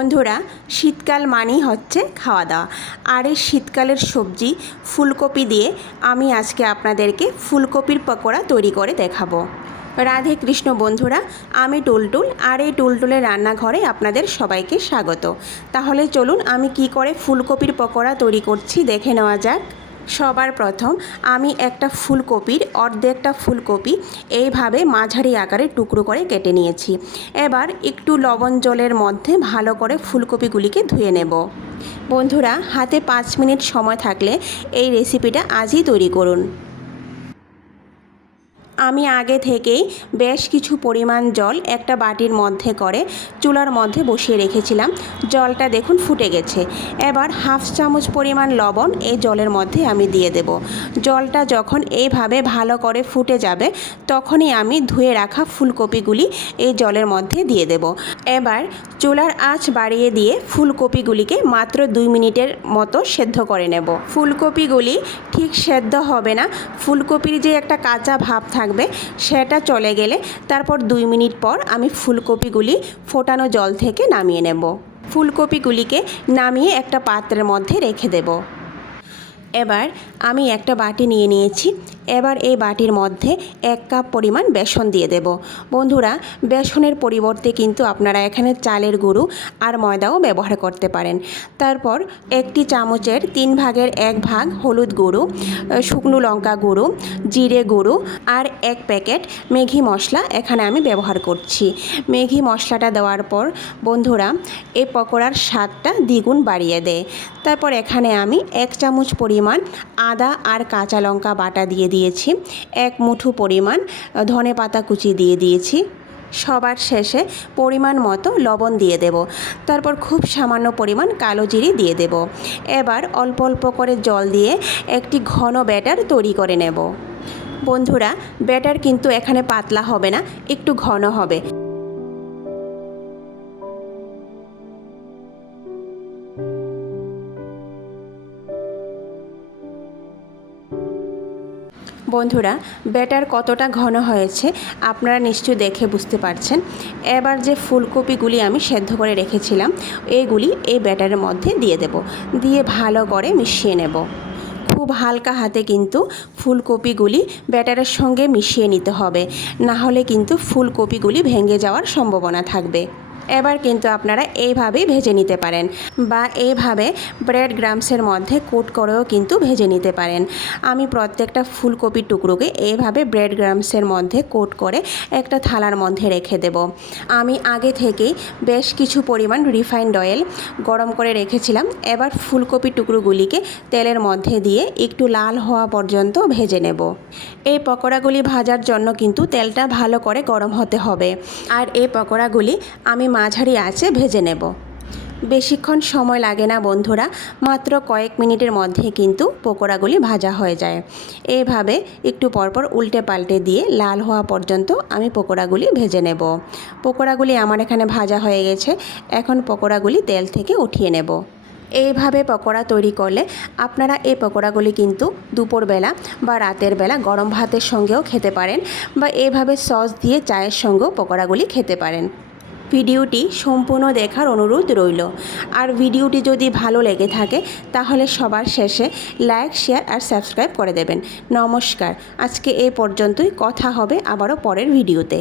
বন্ধুরা, শীতকাল মানেই হচ্ছে খাওয়া দাওয়া। আর এই শীতকালের সবজি ফুলকপি দিয়ে আমি আজকে আপনাদেরকে ফুলকপির পকোড়া তৈরি করে দেখাবো। রাধে কৃষ্ণ বন্ধুরা, আমি টুলটুল, আর এই টুলটুলের রান্নাঘরে আপনাদের সবাইকে স্বাগত। তাহলে চলুন আমি কি করে ফুলকপির পকোড়া তৈরি করছি দেখে নেওয়া যাক। সবার প্রথম আমি একটা ফুলকপির অর্ধেকটা ফুলকপি এইভাবে মাঝারি আকারে টুকরো করে কেটে নিয়েছি। এবার একটু লবণ জলের মধ্যে ভালো করে ফুলকপিগুলিকে ধুয়ে নেব। বন্ধুরা, হাতে 5 মিনিট সময় থাকলে এই রেসিপিটা আজই তৈরি করুন। আমি আগে থেকেই বেশ কিছু পরিমাণ জল একটা বাটির মধ্যে করে চুলার মধ্যে বসিয়ে রেখেছিলাম। জলটা দেখুন ফুটে গেছে। এবার হাফ চামচ পরিমাণ লবণ এই জলের মধ্যে আমি দিয়ে দেব। জলটা যখন এইভাবে ভালো করে ফুটে যাবে তখনই আমি ধুয়ে রাখা ফুলকপিগুলি এই জলের মধ্যে দিয়ে দেব। এবার চুলার আঁচ বাড়িয়ে দিয়ে ফুলকপিগুলিকে মাত্র 2 মিনিটের মতো সেদ্ধ করে নেব। ফুলকপিগুলি ঠিক সেদ্ধ হবে না, ফুলকপির যে একটা কাঁচা ভাব থাকবে সেটা চলে গেলে তারপর 2 মিনিট পর আমি ফুলকপিগুলি ফোটানো জল থেকে নামিয়ে নেব। ফুলকপিগুলিকে নামিয়ে একটা পাত্রের মধ্যে রেখে দেব। এবার আমি একটা বাটি নিয়ে নিয়েছি। এবার এই বাটির মধ্যে 1 কাপ পরিমাণ বেসন দিয়ে দেব। বন্ধুরা, বেসনের পরিবর্তে কিন্তু আপনারা এখানে চালের গুঁড়ো আর ময়দাও ব্যবহার করতে পারেন। তারপর 1 চামচের 3 ভাগের 1 ভাগ হলুদ গুঁড়ো, শুকনো লঙ্কা গুঁড়ো, জিরে গুঁড়ো আর 1 প্যাকেট ম্যাগি মশলা এখানে আমি ব্যবহার করছি। ম্যাগি মশলাটা দেওয়ার পর বন্ধুরা এই পকোড়ার স্বাদটা দ্বিগুণ বাড়িয়ে দেয়। তারপর এখানে আমি 1 চামচ পরিমাণ আদা আর কাঁচা লঙ্কা বাটা দিয়ে দিয়েছি। 1 মুঠো পরিমাণ ধনেপাতা কুচি দিয়ে দিয়েছি। সবার শেষে পরিমাণ মতো লবণ দিয়ে দেব। তারপর খুব সামান্য পরিমাণ কালো জিরে দিয়ে দেব। এবার অল্প অল্প করে জল দিয়ে একটি ঘন ব্যাটার তৈরি করে নেব। বন্ধুরা, ব্যাটার কিন্তু এখানে পাতলা হবে না, একটু ঘন হবে। বন্ধুরা, ব্যাটার কতটা ঘন হয়েছে আপনারা নিশ্চয়ই দেখে বুঝতে পারছেন। এবার যে ফুলকপিগুলি আমি সেদ্ধ করে রেখেছিলাম এইগুলি এই ব্যাটারের মধ্যে দিয়ে দেব। দিয়ে ভালো করে মিশিয়ে নেব। খুব হালকা হাতে কিন্তু ফুলকপিগুলি ব্যাটারের সঙ্গে মিশিয়ে নিতে হবে, না হলে কিন্তু ফুলকপিগুলি ভেঙে যাওয়ার সম্ভাবনা থাকবে। এবার কিন্তু আপনারা এইভাবেই ভেজে নিতে পারেন বা এইভাবে ব্রেড ক্রাম্বসের মধ্যে কোট করেও কিন্তু ভেজে নিতে পারেন। আমি প্রত্যেকটা ফুলকপির টুকরোকে এইভাবে ব্রেড ক্রাম্বসের মধ্যে কোট করে একটা থালার মধ্যে রেখে দেব। আমি আগে থেকেই বেশ কিছু পরিমাণ রিফাইন্ড অয়েল গরম করে রেখেছিলাম। এবার ফুলকপির টুকরোগুলিকে তেলের মধ্যে দিয়ে একটু লাল হওয়া পর্যন্ত ভেজে নেব। এই পকোড়াগুলি ভাজার জন্য কিন্তু তেলটা ভালো করে গরম হতে হবে। আর এই পকোড়াগুলি আমি মাঝারি আঁচে ভেজে নেব। বেশিক্ষণ সময় লাগে না বন্ধুরা, মাত্র কয়েক মিনিটের মধ্যে কিন্তু পকোড়াগুলি ভাজা হয়ে যায়। এইভাবে একটু পরপর উল্টে পাল্টে দিয়ে লাল হওয়া পর্যন্ত আমি পকোড়াগুলি ভেজে নেব। পকোড়াগুলি আমার এখানে ভাজা হয়ে গেছে। এখন পকোড়াগুলি তেল থেকে উঠিয়ে নেব। এইভাবে পকোড়া তৈরি করলে আপনারা এই পকোড়াগুলি কিন্তু দুপুরবেলা বা রাতের বেলা গরম ভাতের সঙ্গেও খেতে পারেন বা এইভাবে সস দিয়ে চায়ের সঙ্গেও পকোড়াগুলি খেতে পারেন। ভিডিওটি সম্পূর্ণ দেখার অনুরোধ রইল। আর ভিডিওটি যদি ভালো লেগে থাকে তাহলে সবার শেষে লাইক, শেয়ার আর সাবস্ক্রাইব করে দেবেন। নমস্কার, আজকে এই পর্যন্তই। কথা হবে আবারও পরের ভিডিওতে।